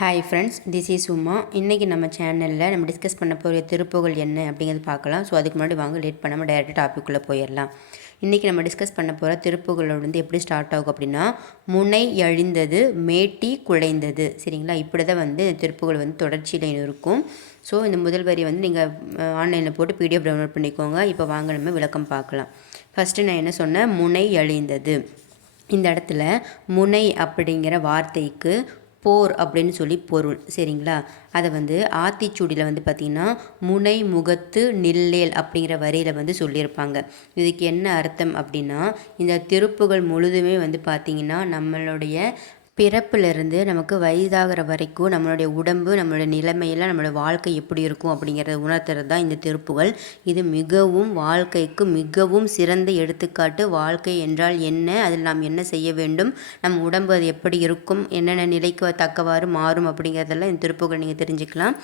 Hi friends, this is Uma. இன்றைக்கி நம்ம சேனலில் நம்ம டிஸ்கஸ் பண்ண போகிற திருப்புகள் என்ன அப்படிங்கிறது பார்க்கலாம். ஸோ அதுக்கு முன்னாடி வாங்க லேட் பண்ணாமல் டைரெக்டாக டாப்பிக்குள்ளே போயிடலாம். இன்றைக்கி நம்ம டிஸ்கஸ் பண்ண போகிற திருப்புகளோட எப்படி ஸ்டார்ட் ஆகும் அப்படின்னா, முனை அழிந்தது மேட்டி குலைந்தது. சரிங்களா, இப்படி தான் திருப்புகள் தொடர்ச்சியில் இருக்கும். ஸோ இந்த முதல் வரி நீங்கள் ஆன்லைனில் போட்டு பிடிஎஃப் டவுன்லோட் பண்ணிக்கோங்க. இப்போ வாங்க நம்ம விளக்கம் பார்க்கலாம். ஃபஸ்ட்டு நான் என்ன சொன்னேன், முனை அழிந்தது. இந்த இடத்துல முனை அப்படிங்கிற வார்த்தைக்கு போர் அப்படின்னு சொல்லி பொருள். சரிங்களா, அதை ஆத்திச்சூடியில் பார்த்திங்கன்னா முனை முகத்து நில்லேல் அப்படிங்கிற வரியில் சொல்லியிருப்பாங்க. இதுக்கு என்ன அர்த்தம் அப்படின்னா, இந்த திருப்புகள் முழுதுமே பார்த்திங்கன்னா நம்மளுடைய பிறப்பிலிருந்து நமக்கு வயதாகிற வரைக்கும் நம்மளுடைய உடம்பு, நம்மளுடைய நிலைமையெல்லாம், நம்மளோட வாழ்க்கை எப்படி இருக்கும் அப்படிங்கிறத உணர்த்துறது தான் இந்த திருப்புகள். இது மிகவும் வாழ்க்கைக்கு மிகவும் சிறந்த எடுத்துக்காட்டு. வாழ்க்கை என்றால் என்ன, அதில் நாம் என்ன செய்ய வேண்டும், நம் உடம்பு அது எப்படி இருக்கும், என்னென்ன நிலைக்கு தக்கவாறு மாறும் அப்படிங்கிறதெல்லாம் இந்த திருப்புகள் நீங்கள் தெரிஞ்சுக்கலாம்.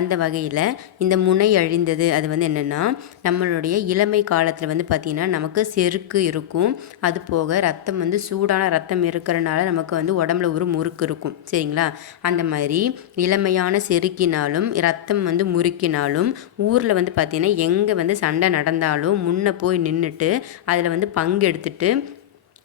அந்த வகையில் இந்த முனை அழிந்தது அது என்னென்னா, நம்மளுடைய இளமை காலத்தில் பார்த்திங்கன்னா நமக்கு செருக்கு இருக்கும். அது போக ரத்தம் சூடான ரத்தம் இருக்கிறனால நமக்கு உடம்புல ஒரு முறுக்கு இருக்கும். சரிங்களா, அந்த மாதிரி இளமையான செருக்கினாலும் ரத்தம் முறுக்கினாலும் ஊரில் பார்த்தீங்கன்னா எங்கே சண்டை நடந்தாலும் முன்ன போய் நின்றுட்டு அதில் பங்கு எடுத்துட்டு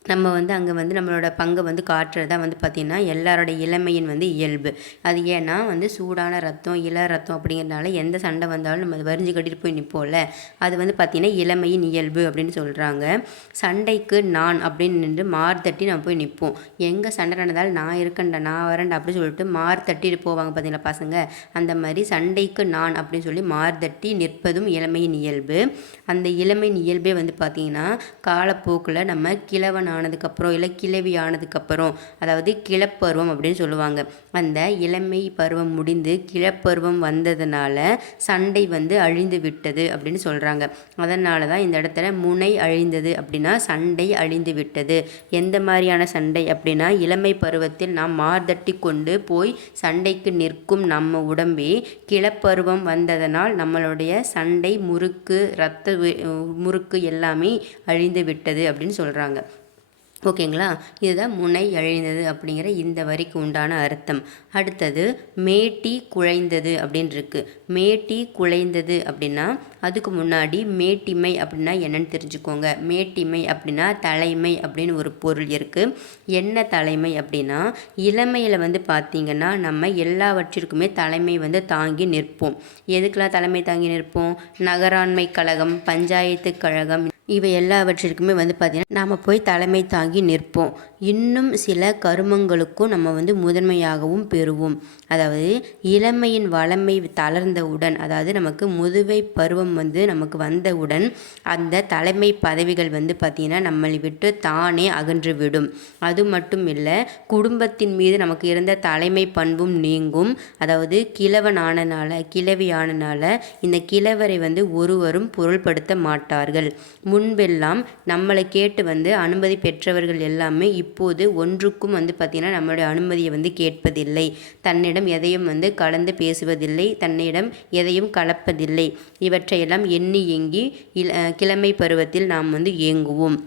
நம்ம அங்கே நம்மளோட பங்கை காட்டுறது தான் பார்த்திங்கன்னா எல்லாரோட இளமையின் இயல்பு. அது ஏன்னா சூடான ரத்தம் இள ரத்தம் அப்படிங்கிறதுனால எந்த சண்டை வந்தாலும் நம்ம அதை வரிஞ்சு கட்டிட்டு போய் நிற்போம்ல, அது பார்த்திங்கன்னா இளமையின் இயல்பு அப்படின்னு சொல்கிறாங்க. சண்டைக்கு நான் அப்படின்னு நின்று மார் தட்டி நம்ம போய் நிற்போம். எங்கே சண்டை நடந்தாலும் நான் இருக்கேன்டா, நான் வரேன்டா அப்படின்னு சொல்லிட்டு மார் தட்டிட்டு போவாங்க பார்த்தீங்களா பசங்க. அந்த மாதிரி சண்டைக்கு நான் அப்படின்னு சொல்லி மார் தட்டி நிற்பதும் இளமையின் இயல்பு. அந்த இளமையின் இயல்பே பார்த்திங்கன்னா காலப்போக்கில் நம்ம கிழவன் ஆனதுக்கப்புறம் இல்லை கிழவி ஆனதுக்கப்புறம், அதாவது கிளப்பருவம் அப்படின்னு சொல்லுவாங்க. அந்த இளமை பருவம் முடிந்து கிளப்பருவம் வந்ததுனால சண்டை அழிந்து விட்டது அப்படின்னு சொல்கிறாங்க. அதனால தான் இந்த இடத்துல முனை அழிந்தது அப்படின்னா சண்டை அழிந்து விட்டது. எந்த மாதிரியான சண்டை அப்படின்னா, இளமை பருவத்தில் நாம் மார்தட்டி கொண்டு போய் சண்டைக்கு நிற்கும் நம்ம உடம்பே கிளப்பருவம் வந்ததனால் நம்மளுடைய சண்டை முறுக்கு இரத்த முறுக்கு எல்லாமே அழிந்து விட்டது அப்படின்னு சொல்கிறாங்க. ஓகேங்களா, இதுதான் முனை அழிந்தது அப்படிங்கிற இந்த வரிக்கு உண்டான அர்த்தம். அடுத்தது மேட்டி குழைந்தது அப்படின்னு இருக்கு. மேட்டி குழைந்தது அப்படின்னா அதுக்கு முன்னாடி மேட்டிமை அப்படின்னா என்னன்னு தெரிஞ்சுக்கோங்க. மேட்டிமை அப்படின்னா தலைமை அப்படின்னு ஒரு பொருள் இருக்குது. என்ன தலைமை அப்படின்னா, இளமையில் பார்த்திங்கன்னா நம்ம எல்லாவற்றிற்குமே தலைமை தாங்கி நிற்போம். எதுக்கெல்லாம் தலைமை தாங்கி நிற்போம்? நகராண்மை கழகம், பஞ்சாயத்து கழகம், இவை எல்லாவற்றிற்குமே பார்த்திங்கன்னா நாம் போய் தலைமை தாங்கி நிற்போம். இன்னும் சில கருமங்களுக்கும் நம்ம முதன்மையாகவும் பெறுவோம். அதாவது இளமையின் வளமை தளர்ந்தவுடன், அதாவது நமக்கு முதுமை பருவம் நமக்கு வந்தவுடன் அந்த தலைமை பதவிகள் பார்த்திங்கன்னா நம்மளை விட்டு தானே அகன்றுவிடும். அது மட்டும் இல்லை, குடும்பத்தின் மீது நமக்கு இருந்த தலைமை பண்பும் நீங்கும். அதாவது கிழவன் ஆனனால கிழவி ஆனனால இந்த கிழவரை ஒருவரும் பொருள்படுத்த மாட்டார்கள். முன்பெல்லாம் நம்மளை கேட்டு அனுமதி பெற்றவர்கள் எல்லாமே இப்போது ஒன்றுக்கும் பார்த்திங்கன்னா நம்மளுடைய அனுமதியை கேட்பதில்லை. தன்னிடம் எதையும் கலந்து பேசுவதில்லை, தன்னிடம் எதையும் கலப்பதில்லை. இவற்றையெல்லாம் எண்ணி ஏங்கி கிழமை பருவத்தில் நாம் ஏங்குவோம்.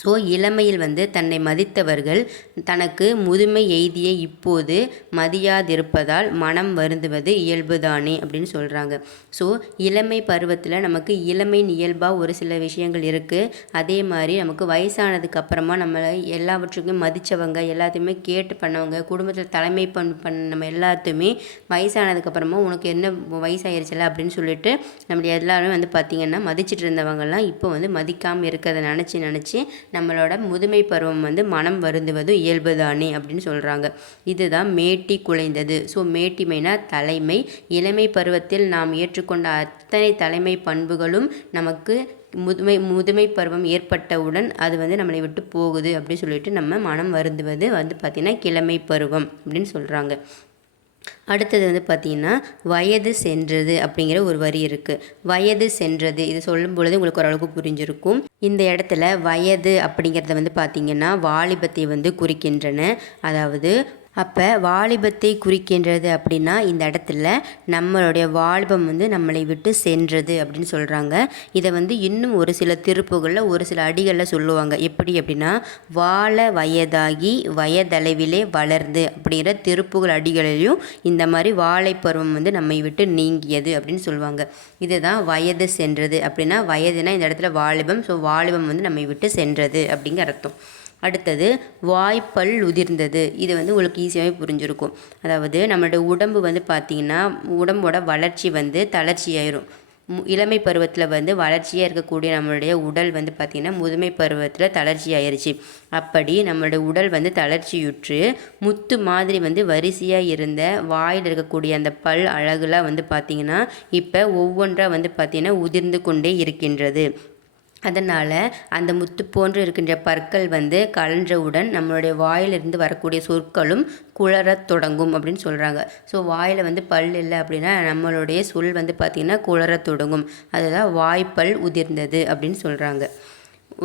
ஸோ இளமையில் தன்னை மதித்தவர்கள் தனக்கு முதுமை எய்திய இப்போது மதியாதிருப்பதால் மனம் வருந்துவது இயல்புதானே அப்படின்னு சொல்கிறாங்க. ஸோ இளமை பருவத்தில் நமக்கு இளமையின் இயல்பாக ஒரு சில விஷயங்கள் இருக்குது. அதே மாதிரி நமக்கு வயசானதுக்கு அப்புறமா நம்மளை எல்லாவற்றுக்கும் மதித்தவங்க, எல்லாத்தையுமே கேட்டு பண்ணவங்க, குடும்பத்தில் தலைமை பண்ண நம்ம எல்லாத்தையுமே வயசானதுக்கப்புறமா உனக்கு என்ன வயசாயிருச்சல அப்படின்னு சொல்லிட்டு நம்மளை எல்லாரும் பார்த்திங்கன்னா மதிச்சுட்டு இருந்தவங்கெல்லாம் இப்போ மதிக்காமல் இருக்கிறத நினச்சி நம்மளோட முதுமை பருவம் மனம் வருந்துவது இயல்புதானே அப்படின்னு சொல்கிறாங்க. இதுதான் மேட்டி குலைந்தது. ஸோ மேட்டிமைனா தலைமை. இளமை பருவத்தில் நாம் ஏற்றுக்கொண்ட அத்தனை தலைமை பண்புகளும் நமக்கு முதுமை பருவம் ஏற்பட்டவுடன் அது நம்மளை விட்டு போகுது அப்படின்னு சொல்லிட்டு நம்ம மனம் வருந்துவது பார்த்திங்கன்னா கிழமை பருவம் அப்படின்னு சொல்கிறாங்க. அடுத்தது பார்த்திங்கன்னா வயது சென்றது அப்படிங்கிற ஒரு வரி இருக்குது. வயது சென்றது இது சொல்லும் பொழுது உங்களுக்கு ஓரளவுக்கு புரிஞ்சிருக்கும். இந்த இடத்துல வயது அப்படிங்கிறத பார்த்திங்கன்னா வாலிபத்தை குறிக்கின்றன. அதாவது அப்போ வாலிபத்தை குறிக்கின்றது அப்படின்னா இந்த இடத்துல நம்மளுடைய வாலிபம் வந்து நம்மளை விட்டு சென்றது அப்படின்னு சொல்கிறாங்க. இதை வந்து இன்னும் ஒரு சில திருப்புகளில் ஒரு சில அடிகளில் சொல்லுவாங்க. எப்படி அப்படின்னா வாழ வயதாகி வயதளவிலே வளர்ந்து அப்படிங்கிற திருப்புகள் அடிகளிலையும் இந்த மாதிரி வாழை பருவம் வந்து நம்மை விட்டு நீங்கியது அப்படின்னு சொல்லுவாங்க. இதுதான் வயது சென்றது அப்படின்னா வயதுனா இந்த இடத்துல வாலிபம். ஸோ வாலிபம் வந்து நம்மை விட்டு சென்றது அப்படிங்கிற அர்த்தம். அடுத்தது வாய்ப்பல் உதிர்ந்தது. இது வந்து உங்களுக்கு ஈஸியாகவே புரிஞ்சிருக்கும். அதாவது நம்மளுடைய உடம்பு வந்து பார்த்திங்கன்னா உடம்போட வளர்ச்சி வந்து தளர்ச்சி ஆயிரும். இளமை பருவத்தில் வந்து வளர்ச்சியாக இருக்கக்கூடிய நம்மளுடைய உடல் வந்து பார்த்திங்கன்னா முதுமை பருவத்தில் தளர்ச்சி ஆயிடுச்சு. அப்படி நம்மளுடைய உடல் வந்து தளர்ச்சியுற்று முத்து மாதிரி வந்து வரிசையாக இருந்த வாயில் இருக்கக்கூடிய அந்த பல் அழகுலாம் வந்து பார்த்திங்கன்னா இப்போ ஒவ்வொன்றாக வந்து பார்த்திங்கன்னா உதிர்ந்து கொண்டே இருக்கின்றது. அதனால் அந்த முத்து போன்று இருக்கின்ற பற்கள் வந்து கலன்றவுடன் நம்மளுடைய வாயிலிருந்து வரக்கூடிய சொற்களும் குளரத் தொடங்கும் அப்படின்னு சொல்கிறாங்க. ஸோ வாயில் வந்து பல் இல்லை அப்படின்னா நம்மளுடைய சொல் வந்து பார்த்திங்கன்னா குளரத் தொடங்கும். அதுதான் வாய்ப்பல் உதிர்ந்தது அப்படின்னு சொல்கிறாங்க.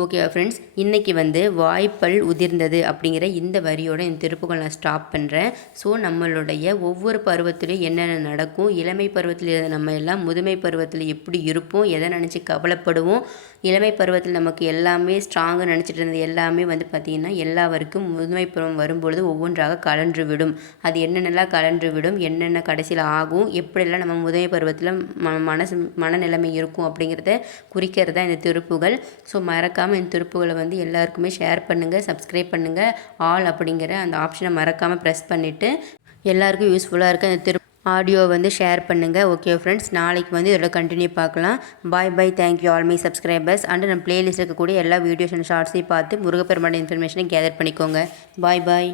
ஓகே ஃப்ரெண்ட்ஸ், இன்றைக்கி வந்து வாய்ப்பல் உதிர்ந்தது அப்படிங்கிற இந்த வரியோட இந்த திருப்புகள் நான் ஸ்டாப் பண்ணுறேன். ஸோ நம்மளுடைய ஒவ்வொரு பருவத்திலையும் என்னென்ன நடக்கும், இளமை பருவத்தில் நம்ம எல்லாம் முதுமை பருவத்தில் எப்படி இருப்போம், எதை நினச்சி கவலைப்படுவோம், இளமை பருவத்தில் நமக்கு எல்லாமே ஸ்ட்ராங்காக நினச்சிட்டு இருந்தது எல்லாமே வந்து பார்த்திங்கன்னா எல்லாருக்கும் முதுமை பருவம் வரும்பொழுது ஒவ்வொன்றாக கலன்று விடும். அது என்னென்னலாம் கலன்று விடும், என்னென்ன கடைசியில் ஆகும், எப்படியெல்லாம் நம்ம முதுமை பருவத்தில் மனநிலைமை இருக்கும் அப்படிங்கிறத குறிக்கிறது தான் இந்த திருப்புகள். ஸோ மறக்காமல் இந்த திருப்புகளை வந்து எல்லாருக்குமே ஷேர் பண்ணுங்கள், சப்ஸ்கிரைப் பண்ணுங்கள். ஆல் அப்படிங்கிற அந்த ஆப்ஷனை மறக்காமல் ப்ரெஸ் பண்ணிவிட்டு எல்லாருக்கும் யூஸ்ஃபுல்லாக இருக்க இந்த ஆடியோ வந்து ஷேர் பண்ணுங்கள். ஓகே ஃப்ரெண்ட்ஸ், நாளைக்கு வந்து இதோட கண்டினியூ பார்க்கலாம். Bye thank you all my subscribers. And நம்ம பிளேலிஸ்ட் இருக்கக்கூடிய எல்லா வீடியோஸ் அண்ட் ஷார்ட்ஸையும் பார்த்து முருகப்பெருமானோட இன்ஃபர்மேஷனை கேதர் பண்ணிக்கோங்க. பாய்.